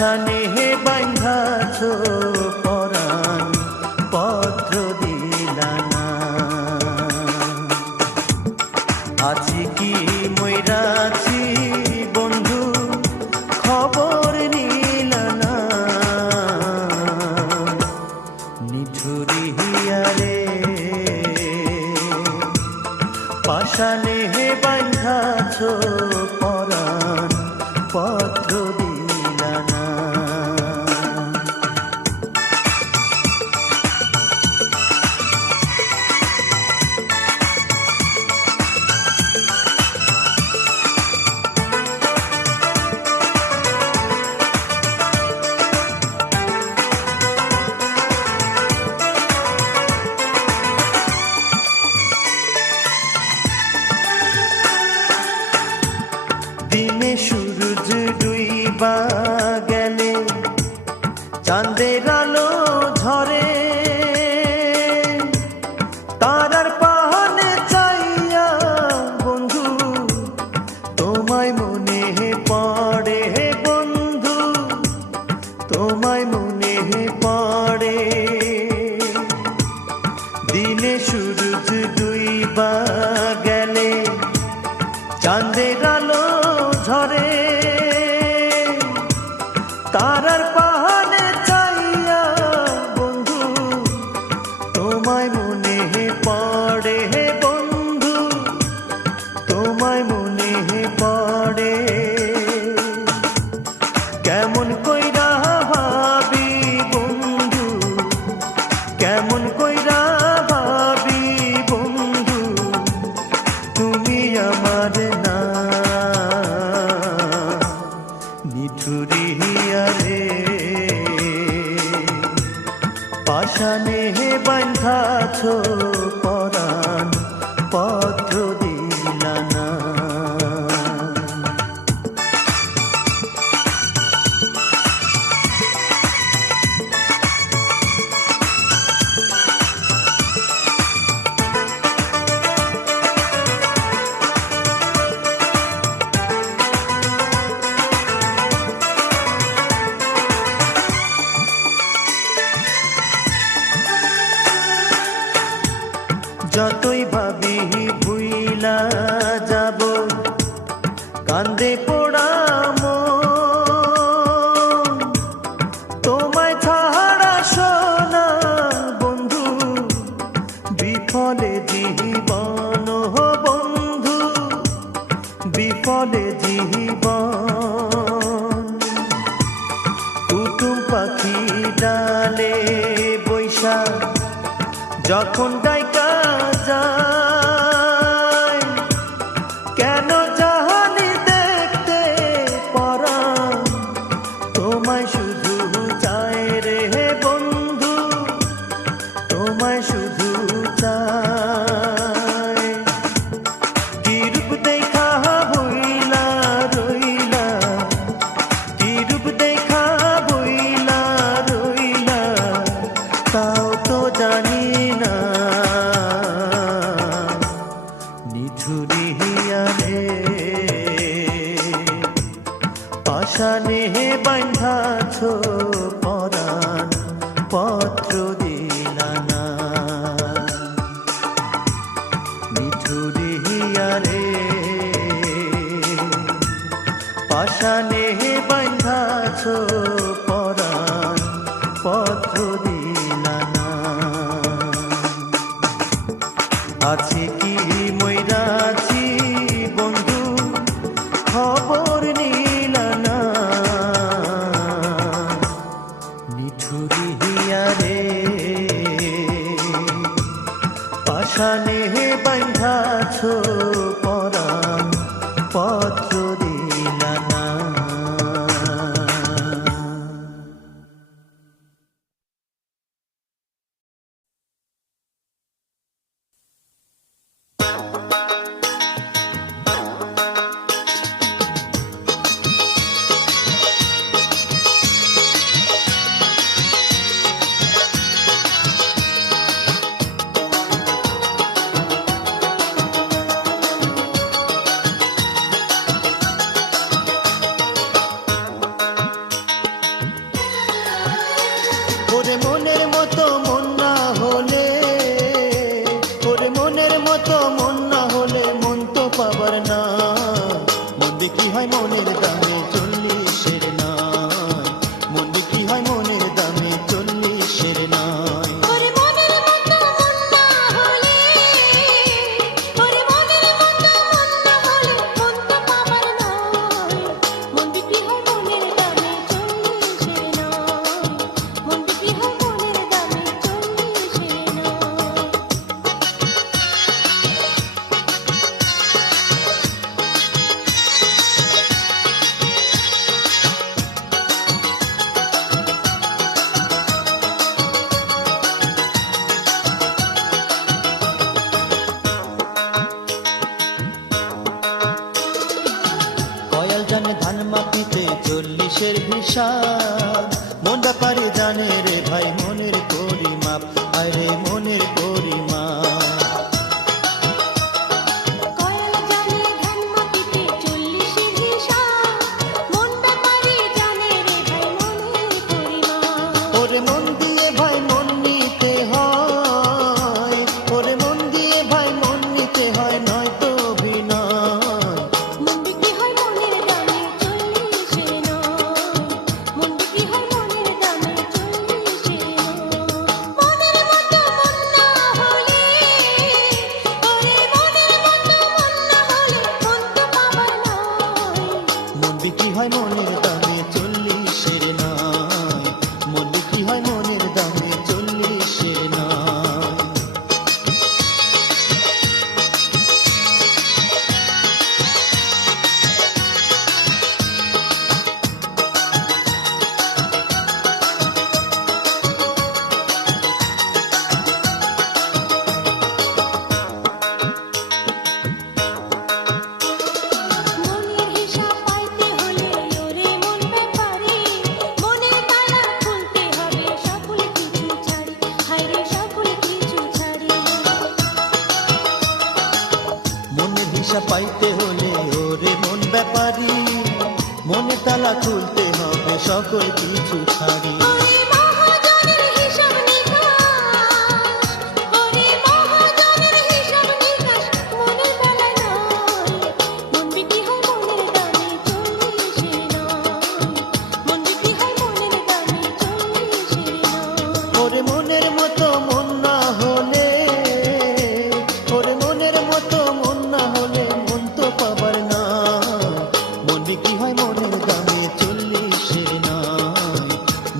পাশানে হে বাঁধাছ পরাণ পত্র দিলানা আছি কি মইরাছি বন্ধু খবর নিলানা নিঠুরিয়া রে পাশানে হে বাঁধাছ পরাণ পত্র দিলানা দিনে সূরজ ডুইবা গেলে চাঁদের আলো ঝরে তারার পানে চাইয়া বন্ধু তোমায় মনে পড়ে বন্ধু তোমায় মনে পড়ে দিনে সূরজ ডুইবা গেলে চাঁদের আলো ঝরে তারার পাহাড়ে চাইয়া বন্ধু তোমায় মনে পড়ে বন্ধু তোমায় মনে পড়ে কেমন কইরা ভাবি বন্ধু কেমন কইরা ভাবি বন্ধু তুমি আমার না নিঠুরিয়া রে পাশানে হে বাঁধাছ পরাণ পত্র দিলানা যতই ভাবি ভুইলা যাব কান্দে পোড়া মন তোমায় ছাড়া সোনা বন্ধু বিফলে জীবন বন্ধু বিফলে জীবন কুটুম পাখি ডালে বৈশা যখন ডাইকা যায় কেন জানি দেখতে পরাণ তোমায় শুধু চায় রে বন্ধু তোমায় শুধু চায় কি রূপ দেখা বইলা রইলা কি রূপ দেখা বইলা রইলা তাও তো জানি না নিঠুরিয়া রে পাশানে হে বাঁধাছ পরাণ পত্র দিলানা নিঠুরিয়া রে পাশানে হে বাঁধাছ পরাণ পত্র দিলানা আছে কি মইরাছি বন্ধু খবর নিলানা নিঠুরিয়া রে পাশানে হে বাঁধাছ পরাণ পত্র দিলানা হিসাব, মন ব্যাপারে জানে রে ভাই মনের পরিমাপ, আরে মনের পরিমাপ। কয়াল জানে ধ্যান মাটিতে 40 হিসাব, মন ব্যাপারে জানে রে ভাই মনের পরিমাপ। ওরে মন দিয়ে ভাই মন নিতে হয়, ওরে মন দিয়ে ভাই মন নিতে হয়, নয়তো অভিনয়। মন বিক্রি হয় মনের দামে 40 নয়, মন বিক্রি হয় মনের দামে 40 নয়। মনের মতো মন না হলে, ওরে মনের মতো মন না হলে মন তো পাবার নয়। মন বিক্রি হয় মনের দামে 40 নয়, মন বিক্রি হয় মনের দামে 40 নয়। মনের হিসাব পাইতে হলে ওরে মন ব্যাপারে মনের তালা খুলতে হবে, সকল কিছু ছাড়ি হায়রে সকল কিছু ছাড়ি। মনের হিসাব পাইতে হলে ওরে মন ব্যাপারী, মনে তালা খুলতে হবে সকল কিছু ছাড়ি। ওরে মহাজনের হিসাব নিকাশ, ওরে মহাজনের হিসাব নিকাশ মনের বেলায় নয়। মন বিক্রি হয় মনের দামে 40 নয়, মন বিক্রি হয় মনের দামে 40 নয়। ওরে মনের মতো মন না হলে, ওরে মনের মতো মন না হলে মন তো পাবার না। মন বিক্রি হয় মনের দামে 40 নয়,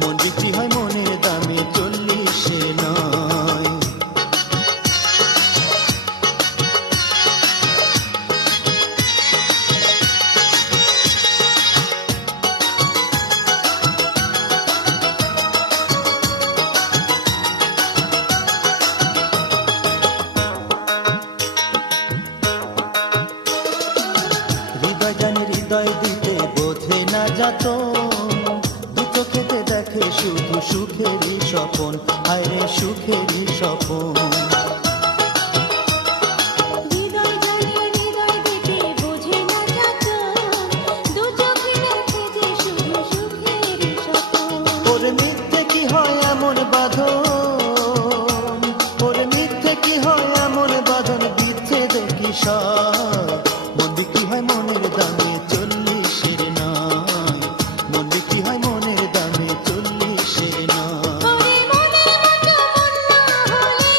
মন বিক্রি হয় মনের দামে 40 নয়। হৃদয় জানে হৃদয় দিতে বোঝে না যাতন, দু চোখেতে দেখে শুধু সুখেরই স্বপন, আরে সুখেরই স্বপন। হৃদয় জানে হৃদয় দিতে বোঝে না যাতন, দু চোখে দেখে যে শুধু সুখেরই স্বপন। ওরে মিথ্যে কি হয় এমন বাঁধন, ওরে মিথ্যে কি হয় এমন বাঁধন, বিচ্ছেদে কি সয়। মন বিক্রি হয় মনের দামে 40 নয়, মন বিক্রি হয় মনের দামে 40 নয়। ওরে মনের মতো মন না হলে,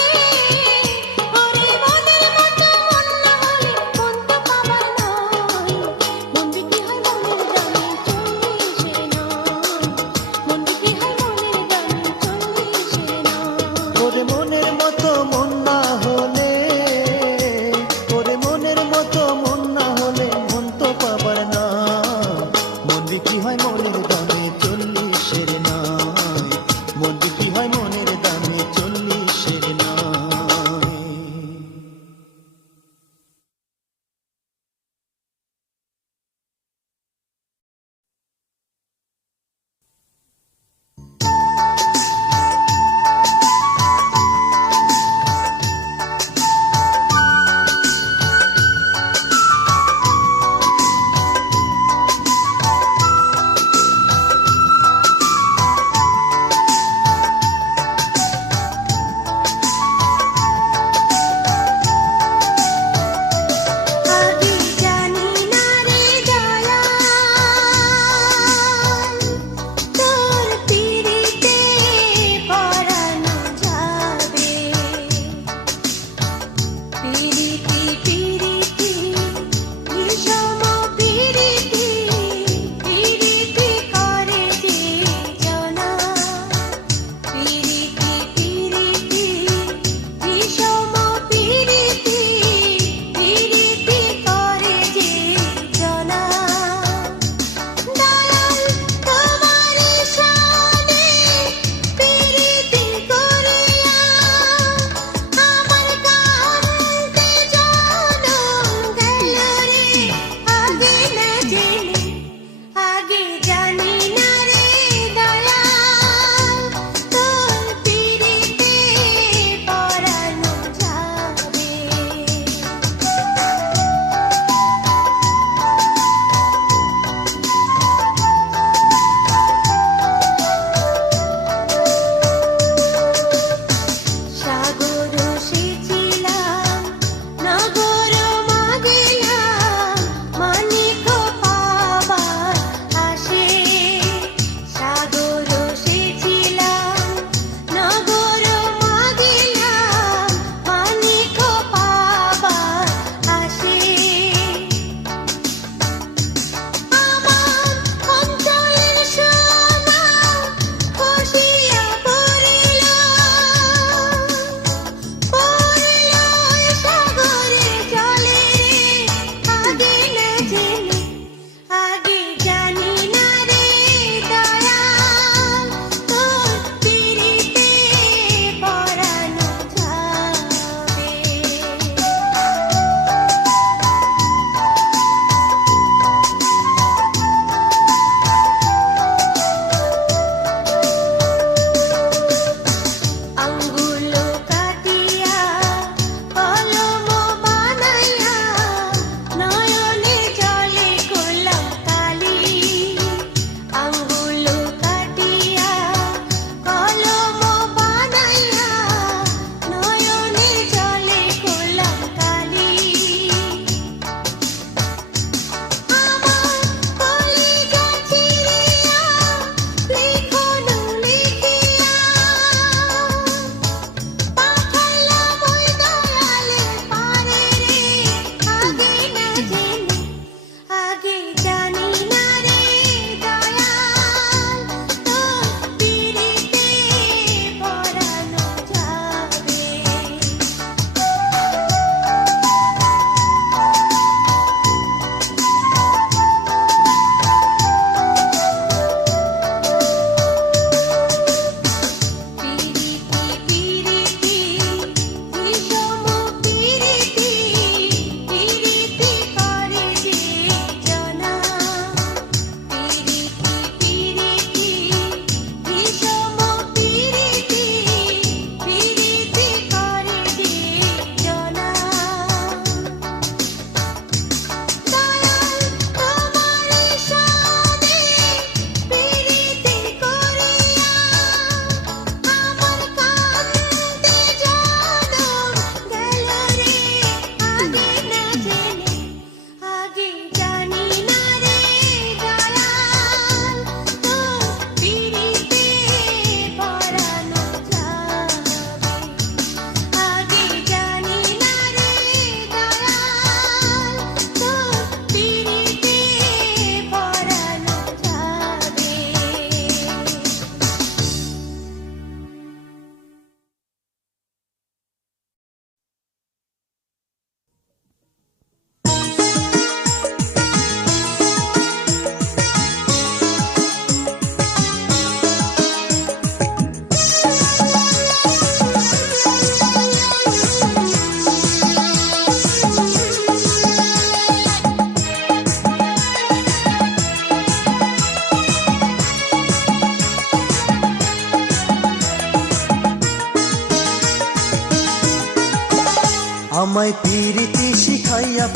ওরে মনের মতো মন না হলে মন তো পাবার নয়। মন বিক্রি হয় মনের দামে 40 নয়, মন বিক্রি হয় মনের দামে 40 নয়। ওরে মনের মতো মন না হলে, ওরে মনের মতো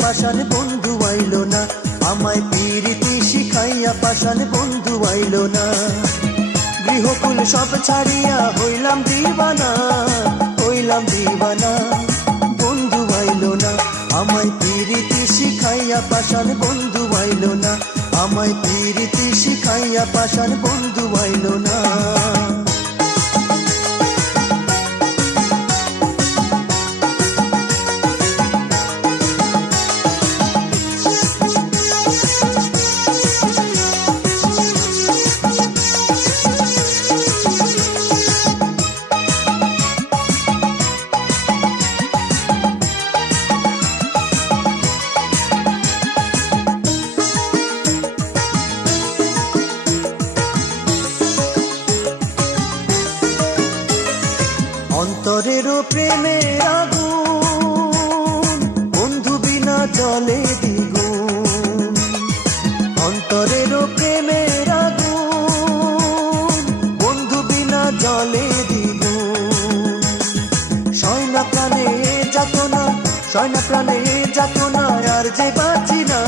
পাশান বন্ধু আইলো না, আমায় পিরিতি শিখাইয়া পাশান বন্ধু আইলো না। গৃহকুল সব ছাড়িয়া হইলাম দিবানা, হইলাম দিবানা, বন্ধু আইলো না, আমায় পিরিতি শিখাইয়া পাশান বন্ধু আইলো না, আমায় পিরিতি শিখাইয়া পাশান বন্ধু আইলো না। অন্তরেরও প্রেমের আগুন বন্ধু বিনা জলে দ্বিগুণ, অন্তরেরও প্রেমের আগুন বন্ধু বিনা জলে দ্বিগুণ। সয়না প্রাণে যাতনা, সয়না প্রাণে যাতনা, আর যে বাঁচি না,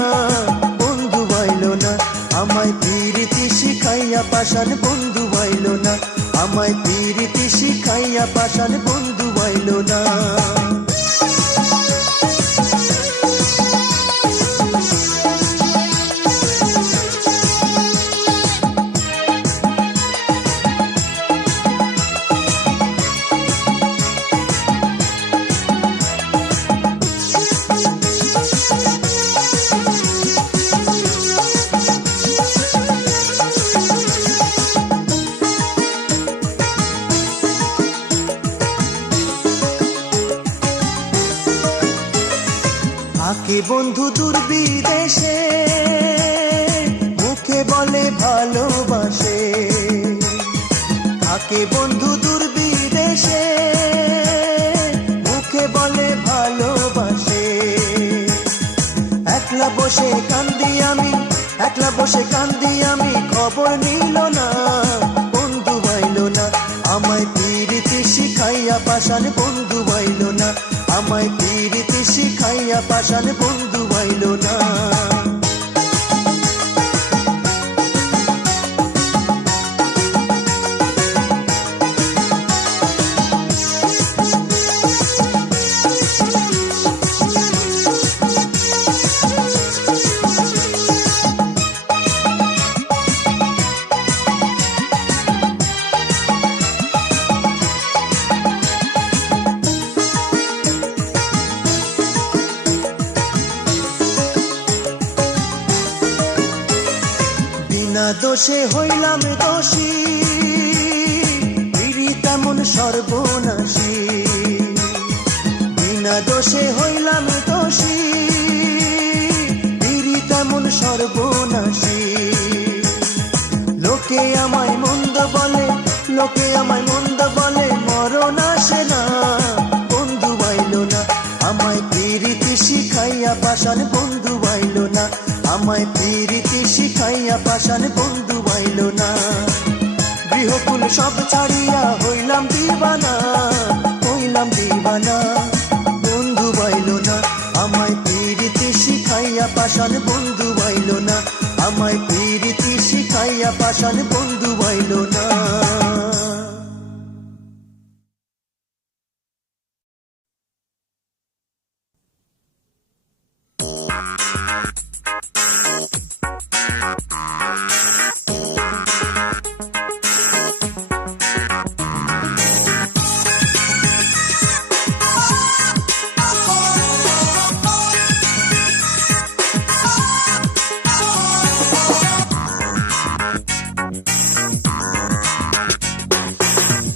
বন্ধু আইলো না, আমায় পিরিতি শিখাইয়া পাশান বন্ধু আইলো না, আমায় পিরিতি শিখাইয়া পাশান বন্ধু আইলো না। থাকে বন্ধু দূরবিদেশে, মুখে বলে ভালোবাসে, থাকে বন্ধু দূরবিদেশে, মুখে বলে ভালোবাসে। একলা বসে কান্দি আমি, একলা বসে কান্দি আমি, খবর নিল না, বন্ধু আইলো না, আমায় পিরিতি শিখাইয়া পাশান বন্ধু আইলো না, আমায় পিরিতি শিখাইয়া পাশান বন্ধু আইলো না। বিনা দোষে হইলাম দোষী, পিড়ি তেমন সর্বনাশী, বিনা দোষে হইলাম দোষী, পিড়ি তেমন সর্বনাশী। লোকে আমায় মন্দ বলে, লোকে আমায় মন্দ বলে, মরণ আসে না, বন্ধু আইলো না, আমায় পিরিতি শিখাইয়া পাশান বন্ধু আইলো না, আমায় পিরিতি শিখাইয়া পাশান বন্ধু আইলো না। গৃহকুল সব ছাড়িয়া হইলাম দিবানা, হইলাম দিবানা, বন্ধু আইলো না, আমায় পিরিতি শিখাইয়া পাশান বন্ধু আইলো না, আমায় পিরিতি শিখাইয়া পাশান বন্ধু আইলো না।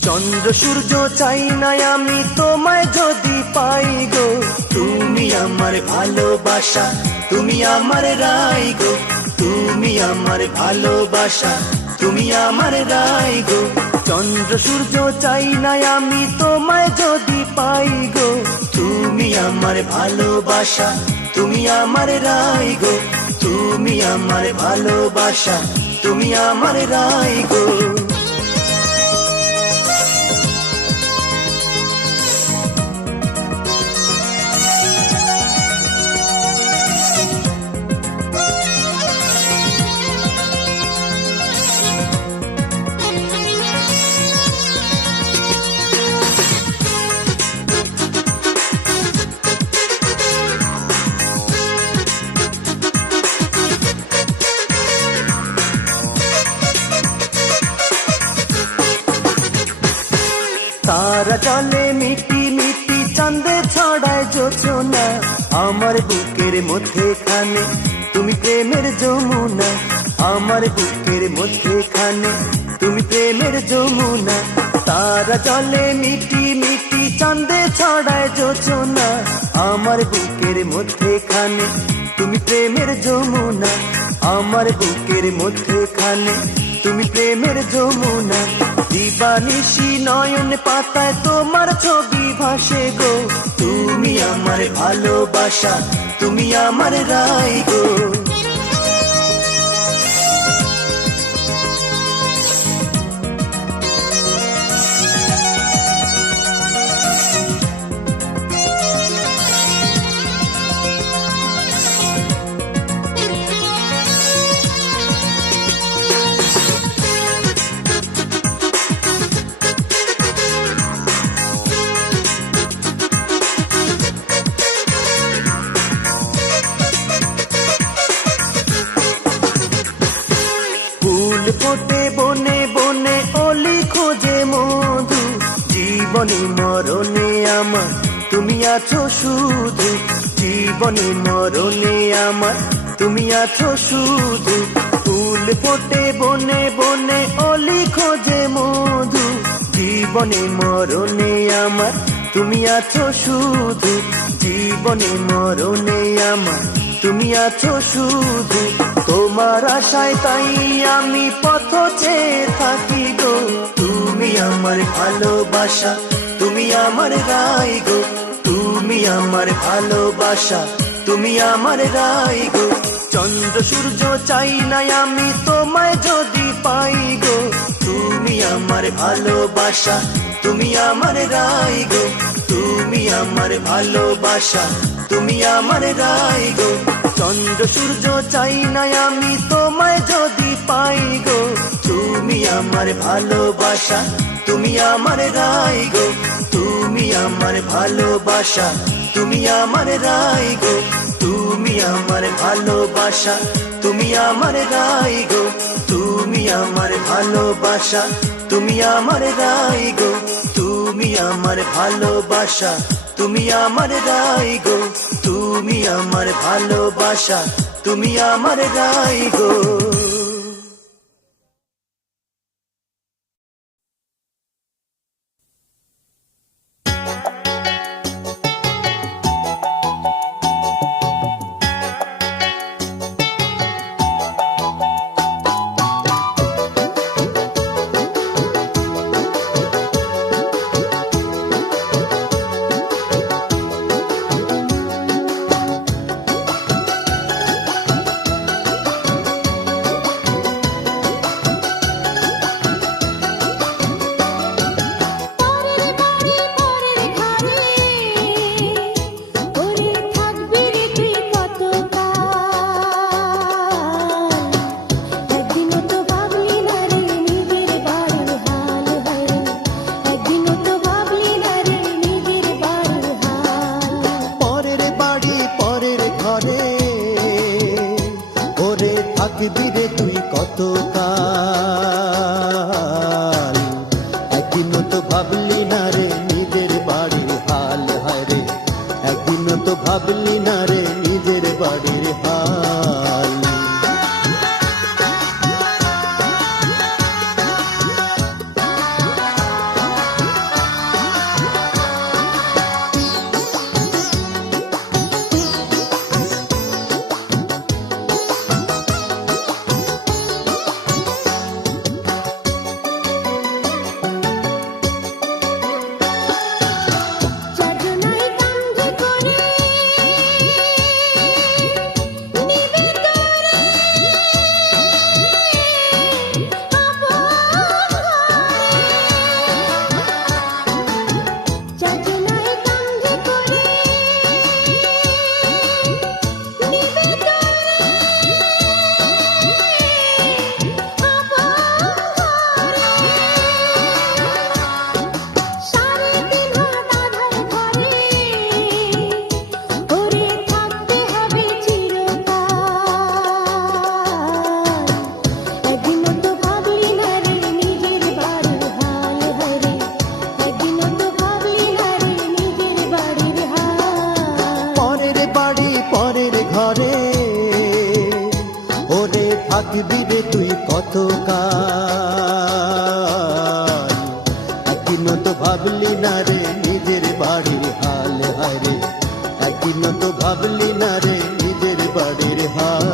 চন্দ্র সূর্য চাই না আমি তোমায় যদি পাই গো, তুমি আমার ভালোবাসা, তুমি আমার রাই গো, তুমি আমার ভালোবাসা, তুমি আমার রাই গো। চন্দ্র সূর্য চাই না আমি তোমায় যদি পাই গো, তুমি আমার ভালোবাসা, তুমি আমার রাই গো, তুমি আমার ভালোবাসা, তুমি আমার রাই গো। জলে মিটি মিটি চাঁদে ছড়ায় জোছনা, আমার বুকের মধ্যেখানে তুমি প্রেমের যমুনা, আমার বুকের মধ্যেখানে তুমি প্রেমের যমুনা। তারা জলে মিটি মিটি চাঁদে ছড়ায় জোছনা, আমার বুকের মধ্যেখানে তুমি প্রেমের যমুনা, আমার বুকের মধ্যেখানে তুমি প্রেমের যমুনা। দিবানিশি নয়ন পাতায় তোমার ছবি ভাসে গো, তুমি আমার ভালোবাসা, তুমি আমার রাই গো। ফুল ফোটে বনে বনে অলি খোঁজে মধু, জীবনে মরণে আমার তুমি আছো শুধু, জীবনে মরণে আমার তুমি আছো শুধু। ফুল ফোটে বনে বনে অলি খোঁজে মধু, জীবনে মরণে আমার তুমি আছো শুধু, জীবনে মরণে আমার তুমি আছো শুধু। তোমার আশায় তাই আমি পথ চেয়ে থাকি গো, তুমি আমার ভালোবাসা, তুমি আমার রাই গো, তুমি আমার ভালোবাসা, তুমি আমার রাই গো। চন্দ্র সূর্য চাই না আমি তোমায় যদি পাই গো, তুমি আমার ভালোবাসা, তুমি আমার রাই গো, তুমি আমার ভালোবাসা, তুমি আমার রাই গো। চন্দ্র সূর্য চাই না আমি তোমায় যদি পাই গো, তুমি আমার ভালোবাসা, তুমি আমার রাই গো, তুমি আমার ভালোবাসা, তুমি আমার রাই গো, তুমি আমার ভালোবাসা, তুমি আমার রাই গো, তুমি আমার ভালোবাসা, তুমি আমার রাই গো, তুমি আমার ভালোবাসা, তুমি আমার রাই গো, তুমি আমার ভালোবাসা, তুমি আমার রাই গো। থাকবি রে তুই কতকাল, একদিনও তো ভাবলি না রে নিজের বাড়ির হাল, হায় রে একদিনও তো ভাবলি না রে নিজের বাড়ির হাল। কতকাল একদিনও তো ভাবলি না রে নিজের বাড়ির হাল হায় রে একদিনও তো ভাবলি না রে নিজের বাড়ির হাল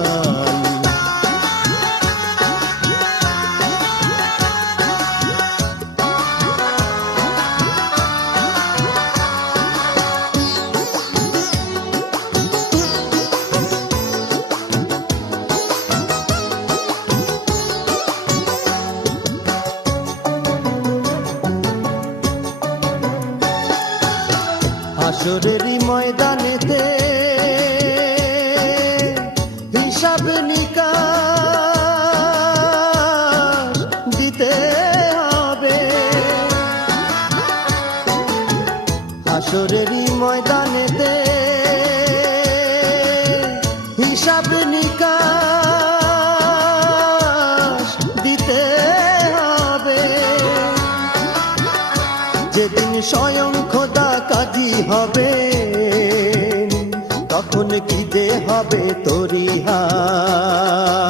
হাসরেরই ময়দানেতে হিসাব নিকাশ দিতে হবে হাসরেরই ময়দানেতে হিসাব নিকাশ দিতে হবে যেদিন স্বয়ং খোদা কাজী হবে তখন কি যে হবে তোরি হাল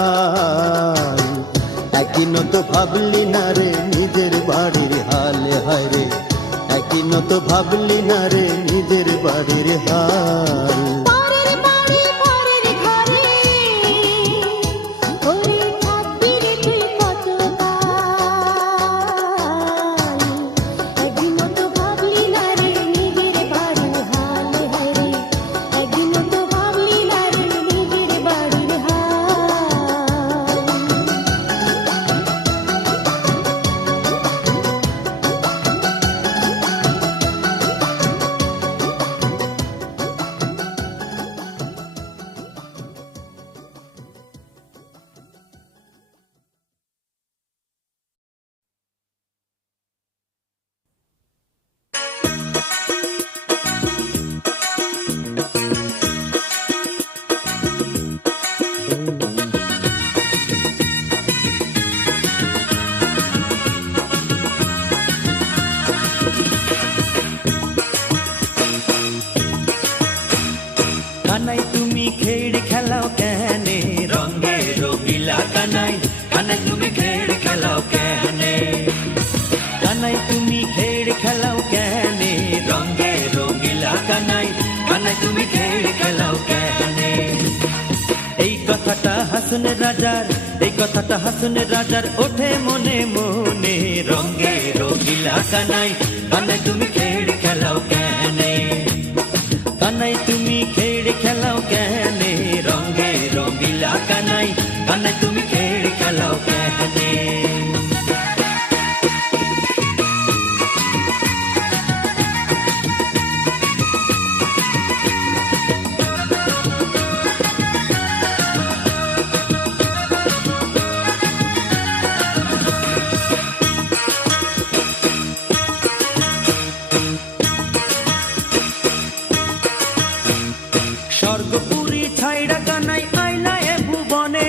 একদিনও তো ভাবলি না রে নিজের বাড়ির হাল হায় রে একদিনও তো ভাবলি না রে নিজের বাড়ির হাল পরের বাড়ি পরের ঘরে ওরে থাকবি রে তুই কতকাল একদিনও তো ভাবলি না রে নিজের বাড়ির হাল হায় রে একদিনও তো ভাবলি না রে নিজের বাড়ির হাল কানাই তুমি খেড় খেলাও কেনে রঙে রঙিলা কানাই কানাই তুমি খেড় খেলাও কেনে কানাই তুমি খেড় খেলাও কেনে রঙে রঙিলা কানাই কানাই তুমি খেড় খেলাও কেনে এই কথাটা হাসনের রাজার ওঠে মনে মনে রঙে রঙিলা কানাই কানাই তুমি খেড় খেলাও কেনে কানাই তুমি খেড় খেলাও কেনে রঙে রঙিলা কানাই কানাই তুমি খেড় খেলাও কেনে স্বর্গপুরী ছাইড়া কানাই আইলা এ ভুবনে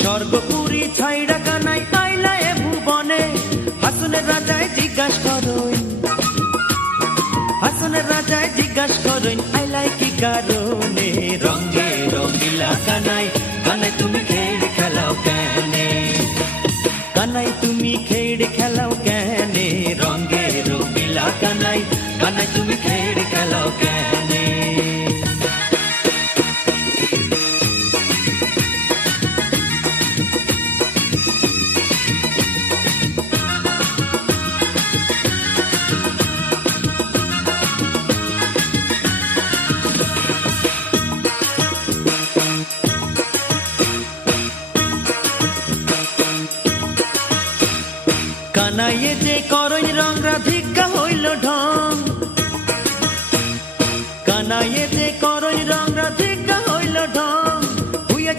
স্বর্গপুরী ছাইড়া কানাই আইলা এ ভুবনে হাসনের রাজায় জিজ্ঞাসা করইন আইলাই কি কারণে রঙে রঙিলা কানাই কানাই তুমি খেড় খেলাও কেনে কানাই তুমি খেড় খেলাও কেনে রঙে রঙিলা কানাই কানাই তুমি খেড় খেলাও কেনে কানাইয়ে যে করই রং রাধিকা হইল ঢং কানাইয়ে যে করই রং রাধিকা হইল ঢং হুইয়া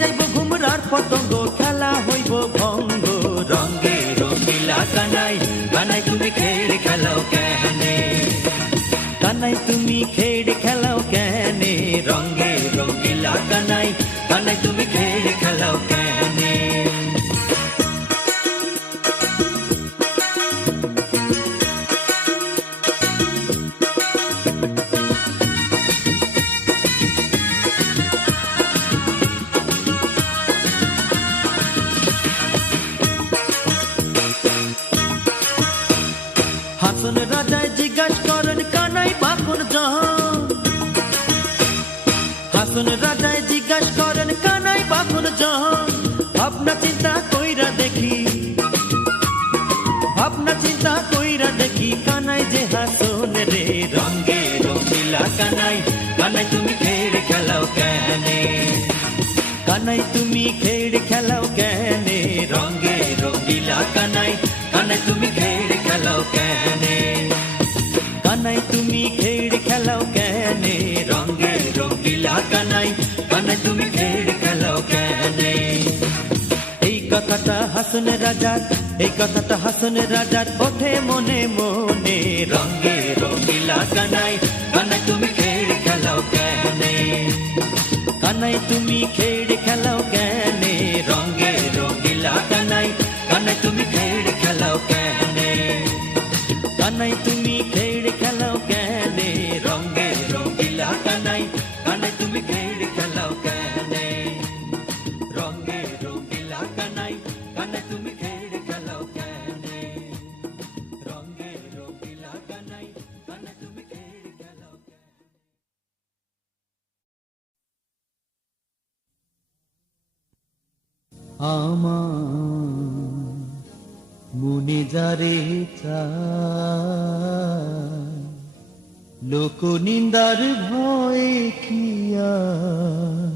যাইব ঘুমরার পতঙ্গ খেলা হইব ভঙ্গ রঙে রঙিলা কানাই কানাই তুমি খেড় খেলাও কেনে কানাই তুমি খেড় খেলাও কেনে রঙে রঙিলা কানাই কানাই তুমি খেড় খেলাও কেনে জিজ্ঞাসা করেন কানাই বাকুন জাহান হাসন রাজায় জিজ্ঞাসা করেন কানাই বাকুন জাহান ভাবনা চিন্তা কইরা দেখি কানাই যে হাসন রে রঙে রঙিলা কানাই কানাই তুমি খেড় খেলাও কেনে কানাই তুমি খেড় খেলাও কেনে রঙে রঙিলা কানাই কানাই তুমি খেড় খেলাও কেনে কানাই তুমি খেড় খেলাও কেনে রঙে রঙিলা কানাই কানাই তুমি খেড় খেলাও কেনে এই কথাটা হাসন রাজার এই কথাটা হাসন রাজার ওঠে মনে মনে রঙে রঙিলা কানাই কানাই তুমি খেড় খেলাও কেনে কানাই তুমি খেড় খেলাও কেনে রঙে রঙিলা কানাই কানাই তুমি খেড় খেলাও কেনে কানাই তুমি খেড় খেলাও কেনে রঙে রঙিলা কানাই কানাই তুমি খেড় খেলাও কেনে রঙে রঙিলা কানাই কানাই তুমি খেড় খেলাও কেনে রঙে রঙিলা কানাই কানাই তুমি খেড় খেলাও আমার মনে যারে চায় লোক নিন্দার ভয়ে কি আর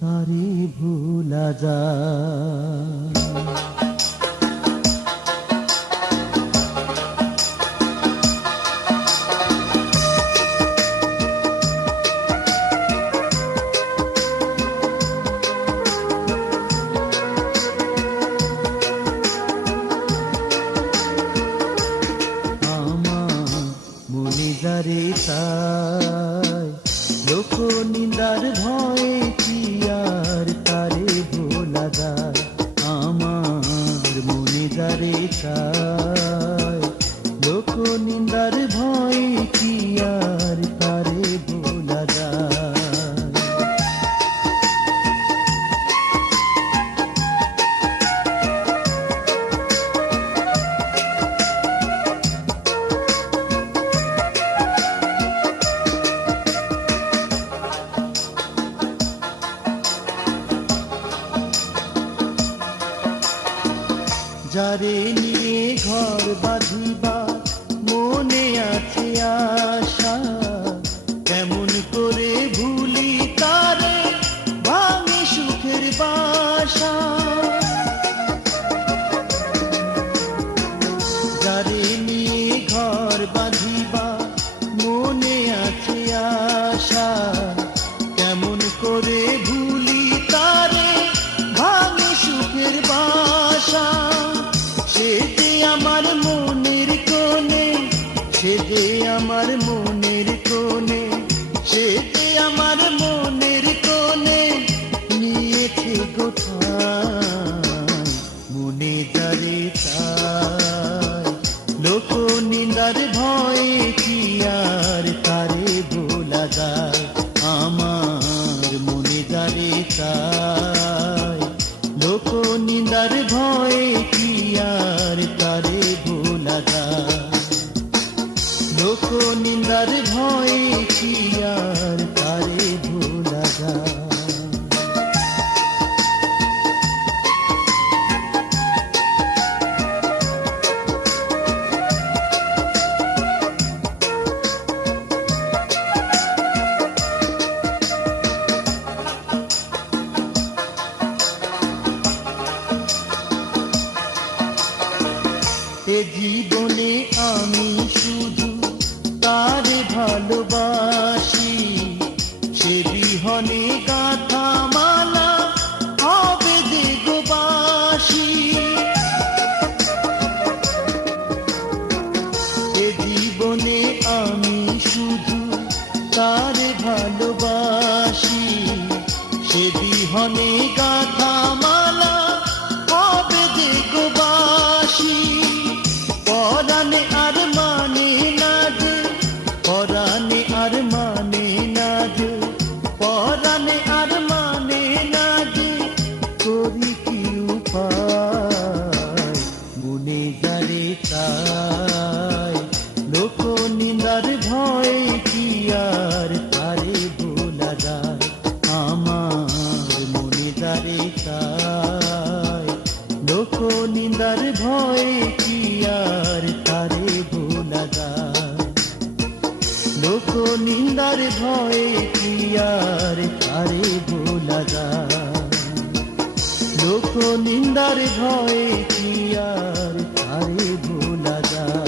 তারে ভোলা যায় যারে চায় লোক নিন্দার ভয়ে কি আর তারে ভোলা যায় আমার মনে যারে চায় লোক নিন্দার ভয়ে কি আর তারে ভোলা যায় যারে নিয়ে ঘর বাঁধিবা মনে আছে আশা কেমন করে ভুলি তারে ভাঙে সুখের বাসা যারে নিয়ে ঘর বাঁধিবা মনে আছে আশা কেমন করে ভুলি তারে ভাঙে সুখের বাসা সে যে আমার মনের কোণে সে যে আমার মনের কোণে সে যে আমার মনের কোণে নিয়েছে কোথায় মনে যারে চায় লোক নিন্দার ভয়ে কি আর তারে ভোলা যায় আমার মনে যারে চায় লোক নিন্দার ভয়ে কি আর তারে ভোলা যায় লোক নিন্দার ভয়ে কি আর তারে ভোলা যায় এ জীবনে আমি শুধু তারে ভালোবাসি সে বিহনে গাথা মালা হবে দেগবাসী এ জীবনে আমি শুধু তারে ভালোবাসি সে বিহনে গাথা মালা হবে দেগবাসী পরাণে আর মানে না যে পরাণে আর মানে না যে পরাণে আর মানে না যে করি কি উপায় মনে যারে চায় লোক লোক নিন্দার ভয়ে কি আর তারে ভোলা যায়, লোক নিন্দার ভয়ে কি আর তারে ভোলা যায়।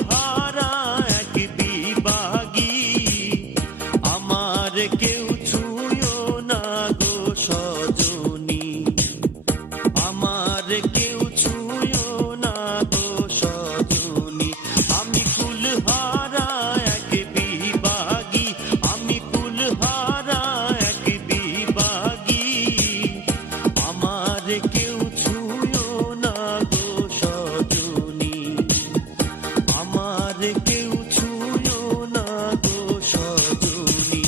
ফুলহারা এক বিভাগী, আমার কেউ ছুঁয়ো না গো সজনী, আমার কেউ ছুঁয়ো না গো সজনী। আমি ফুলহারা এক বিভাগী, আমি ফুলহারা এক বিভাগী, আমার কেউ ছুঁয়ো না গো সজনী, আমার কেউ ছুঁয়ো না গো সজনী।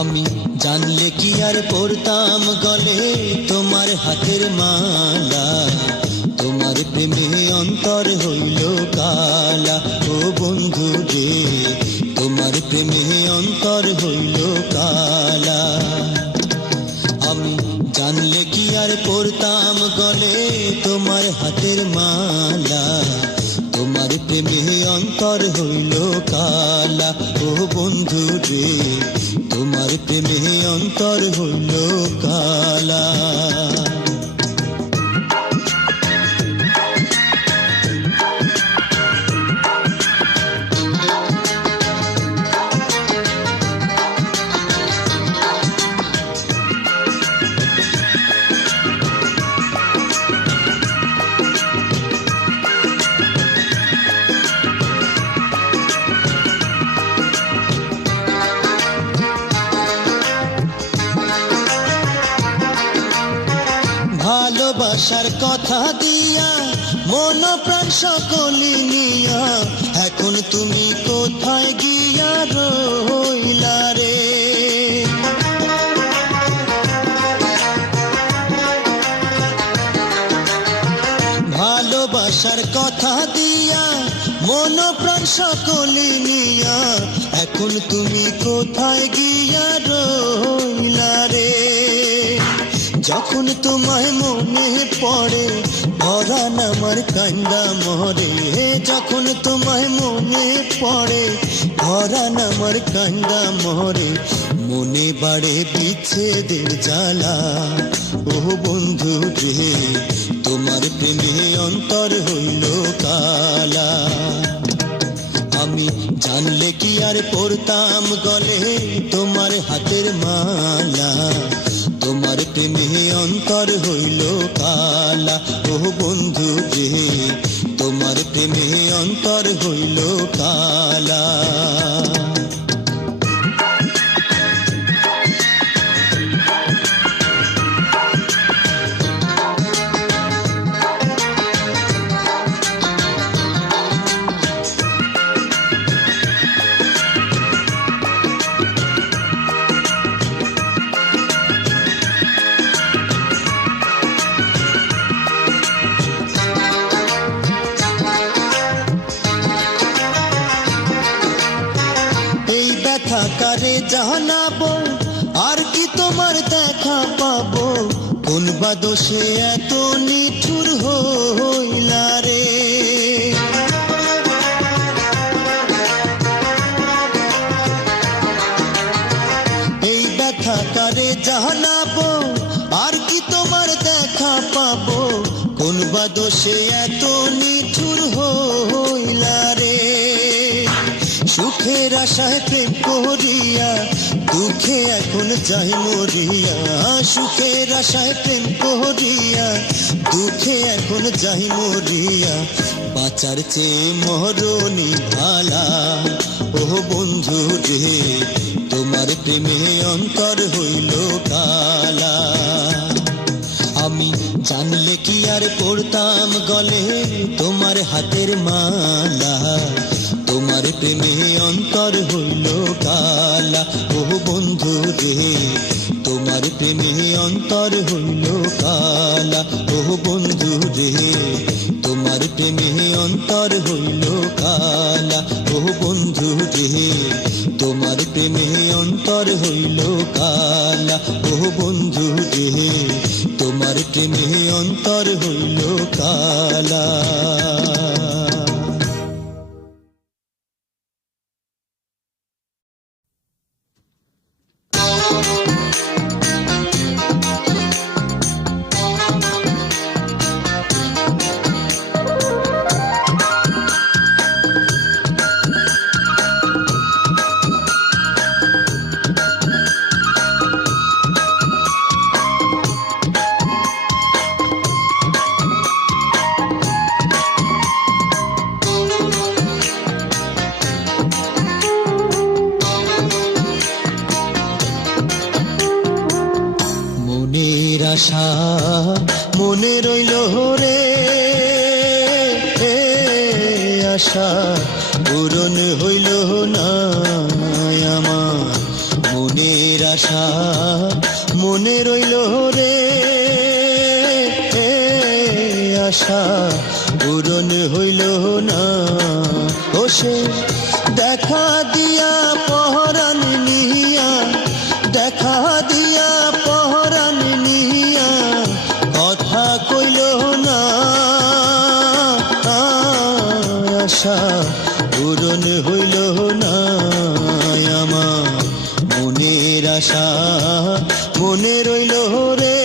আমি জানলে কি আর পরতাম গলে তোমার হাতের মালা, তোমার প্রেমে অন্তর হইল কালা। ও বন্ধু রে, তোমার প্রেমে অন্তর হইল কালা। আমি জানলে কি আর পরতাম গলে তোমার হাতের মালা, তোমার প্রেমে অন্তর হইল কালা। ও বন্ধু রে, তোমার প্রেমে অন্তর হইল কালা। ভালোবাসার কথা দিয়া মন প্রাণ সকলি নিয়া, এখন তুমি কোথায় গিয়া রইলা রে। ভালোবাসার কথা দিয়া মন প্রাণ সকলি নিয়া, এখন তুমি কোথায় গিয়া রইলা রে। যখন তোমায় মনে পড়ে পরাণ আমার কান্দা মরে, যখন তোমায় মনে পড়ে পরাণ আমার কান্দা মরে, মনে বাড়ে বিচ্ছেদের জ্বালা। ও বন্ধু রে, তোমার প্রেমে অন্তর হইল কালা। আমি জানলে কি আর পরতাম গলে তোমার হাতের মালা, তোমার প্রেমে অন্তর হইল কালা। ও বন্ধু রে, তোমার প্রেমে অন্তর হইল কালা। কারে জানাবো আর কি তোমার দেখা পাবো, কোন বা দোষে এত নিঠুর হইলা রে। এই ব্যথা কারে জানাবো আর কি তোমার দেখা পাবো, কোন বা দোষে এত নিঠুর হইলা রে। সুখের আশায় প্রেম করিয়া দুঃখে এখন যাই মরিয়া, সুখের আশায় প্রেম করিয়া দুঃখে এখন যাই মরিয়া, বাঁচার চেয়ে মরণই ভালা। ও বন্ধু রে, তোমার প্রেমে অন্তর হইল কালা। আমি জানলে কি আর পড়তাম গলে তোমার হাতের মালা, তোমার প্রেমে অন্তর হইল কালা ও বন্ধু রে, তোমার প্রেমে অন্তর হইল কালা ও বন্ধু রে, তোমার প্রেমে অন্তর হইল কালা ও বন্ধু রে, তোমার প্রেমে অন্তর হইল কালা ও বন্ধু রে, তোমার প্রেমে অন্তর হইল কালা। মনের আশা মনে রইল রে, আশা পূরণ হইল না আমার, মনের আশা মনে রইল রে, আশা পূরণ হইল না। ও সে দেখা দিয়া পহরান নিয়া, দেখা দিয়া পহরান নিয়া, কথা কইল না, আশা পূরণ হইল না আমার, মনের আশা মনে রইল রে,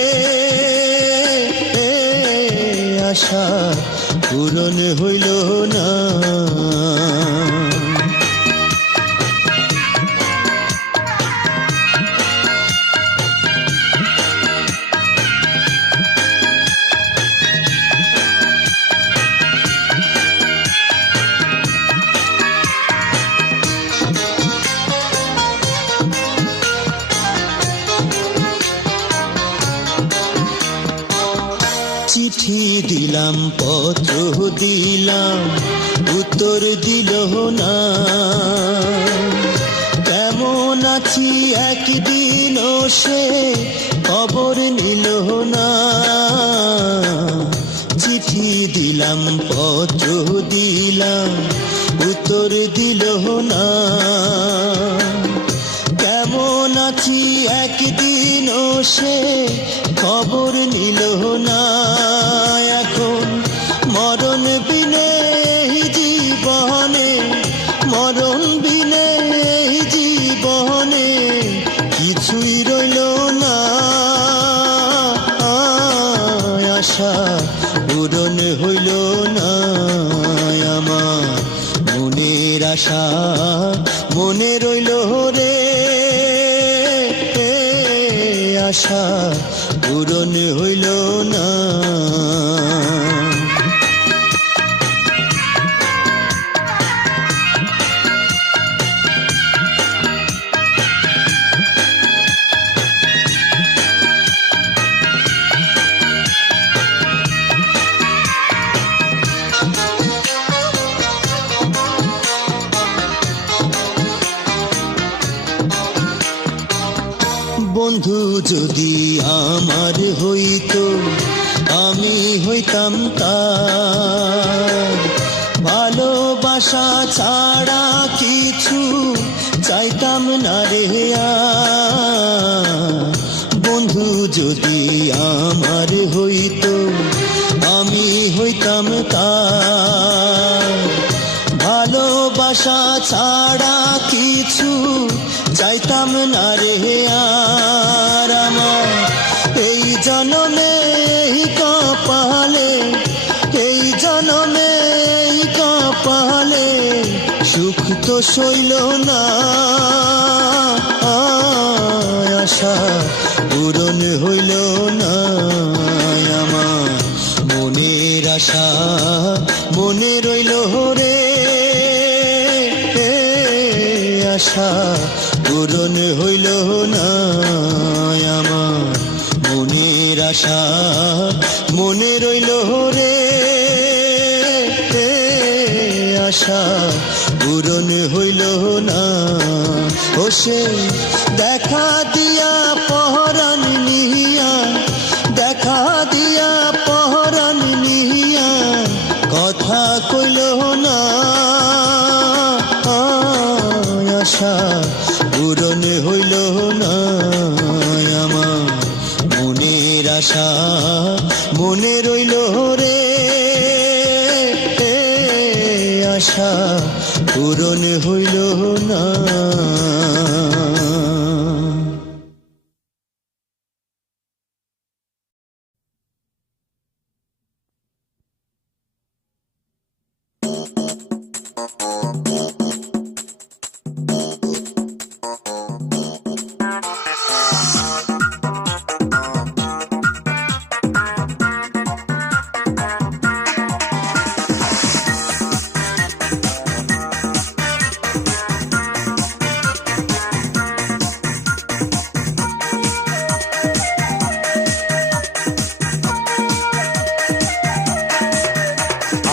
আশা পূরণ হইল না। চিঠি দিলাম পত্র দিলাম উত্তর দিল না, কেমন আছি একদিন সে খবর নিল না, চিঠি দিলাম পত্র দিলাম উত্তর দিল না, কেমন আছি একদিন সে খবর নিল না, এখন মরণ বিনে জীবনে, মরণ বিনে জীবনে কিছুই রইল না, আশা পূরণ হইল না আমার, মনের আশা মনে রইল রে, আশা পূরণ হইল না। বন্ধু যদি আমার হইতো আমি হইতাম তার, ভালোবাসা ছাড়া কিছু চাইতাম না রে আর। বন্ধু যদি আমার হইতো আমি হইতাম তার, ভালোবাসা ছাড়া কিছু চাইতাম না রে আর। আমার এই জনমে কপালে, এই জনমে কপালে সুখ তো সইল না, আশা পূরণ হইল না আমার, মনের আশা মনে রইল রে, আশা পূরণ হইল না আমার, মনের আশা মনে রইল রে, আশা পূরণ হইল না। ও সে দেখা দিয়া পহরান নিয়া, দেখা দিয়া পহরান নিয়া, কথা কইল না। আশা পূরণ হইল না আমার, মনের আশা মনে রইল রে, আশা পূরণ হইল না।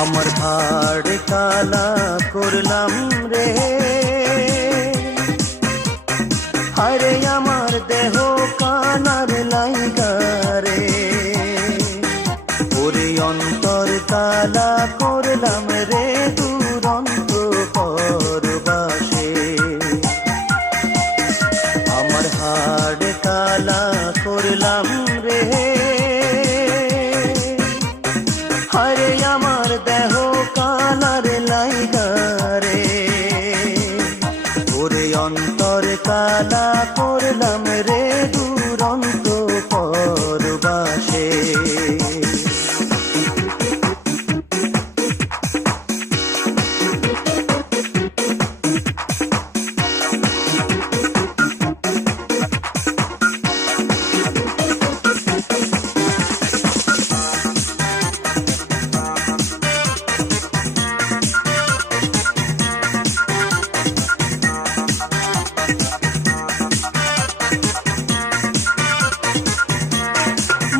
আমার ভাড় কালা করলাম রে, আরে আমার দেহ কানার লাইগা রে, ওরে অন্তর কালা করলাম রে দুরন্ত পরবাসে। আমার হাড় কালা করলাম রে, আরে আমার দেহ কানার লাইগা রে, ওরে অন্তর কালা করলাম রে দুরন্ত পরবাসে।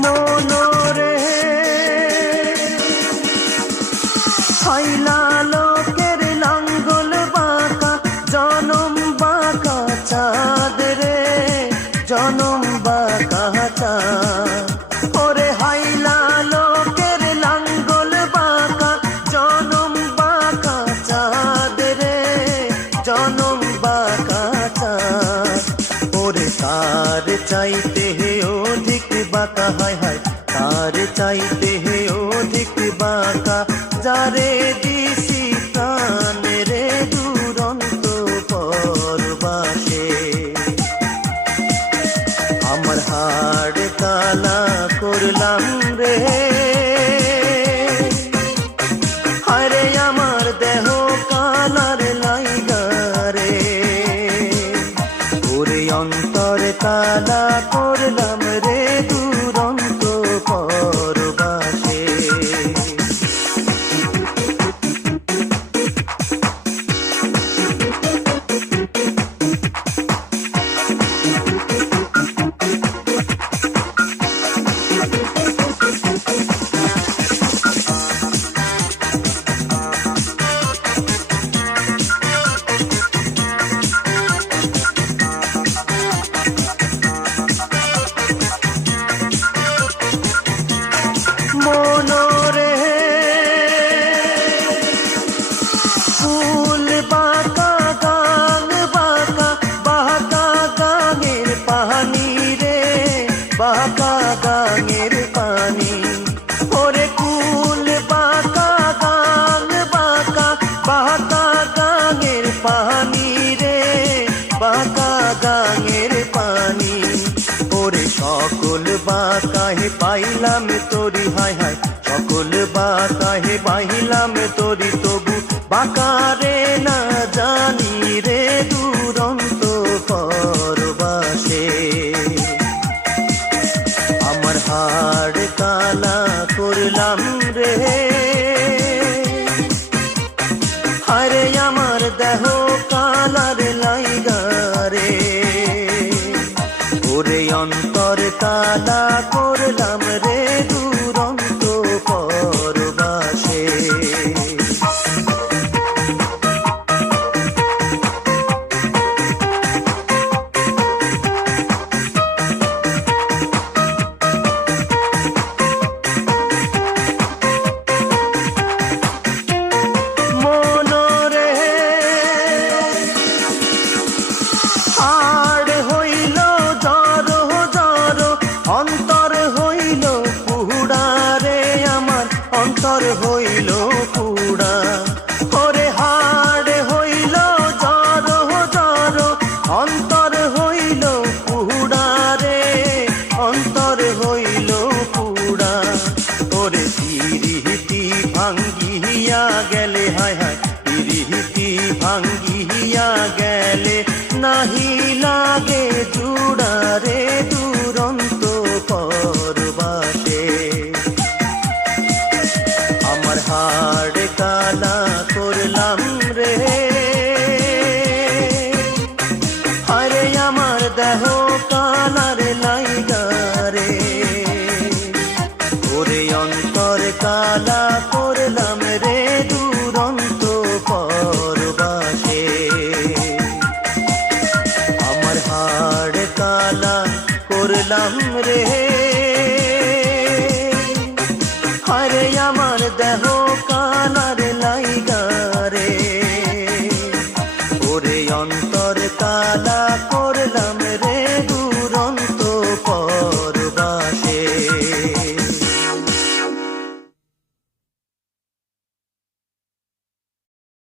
মনরে হাইলা লোকের লাঙ্গল বাঁকা, জনম বাঁকা চাঁদ রে, জনম বাঁকা চাঁদ। ওরে হাইলা লোকের লাঙ্গল বাঁকা, জনম বাঁকা চাঁদ রে, জনম বাঁকা চাঁদ। ওরে তার চাইতে হে অধিক বাঁকা, হায় হায় তার চাইতে হে অধিক বাঁকা, যারে দিছি প্রাণ রে দুরন্ত পরবাসে। আমার হাড় কালা করলাম রে, আরে আমার দেহ কালার লাইগা রে, ওরে অন্তর কালা করলাম রে দুরন্ত পরবাসে। মনরে ফুল বাঁকা গান বাঁকা, বাঁকা গাঙের পানি রে, বাঁকা গাঙের পানি। ওরে কুল বাঁকা গান বাঁকা, বাঁকা গাঙের পানি রে, বাঁকা গাঙের পানি। ওরে সকল বাঁকাহে পাইলাম তোরি, হায় হায় সকল বাঁকাহে পাইলাম তোরি, তবু বাঁকারে না জানি রে দুরন্ত পরবাসে। আমার হাড় কালা করলাম রে, আরে আমার দেহ কালার লাইগা রে, ওরে অন্তর কালা করলাম রে দুরন্ত পরবাসে। হাড় হইল জড়ো জড়ো, অন্তর হইল পুড়া রে আমার, অন্তর হইল পুড়া। ওরে হাড় হইল জড়ো জড়ো, অন্তর হইল পুড়া রে, অন্তর হইল পুড়া। ওরে পিরিতি ভাঙ্গিয়া গেলে, হায় হায় পিরিতি ভাঙ্গিয়া গেলে, নাহি লাগে জুড়া রে দুরন্ত পরবাসে। আমার হাড় কালা করলাম রে, আরে আমার দেহ কালার লাইগা রে। ওরে অন্তর কালা করলাম রে দুরন্ত পরবাসে। আমার হাড় কালা করলাম রে, আরে আমার দেহ কালার লাইগা রে। ওরে অন্তর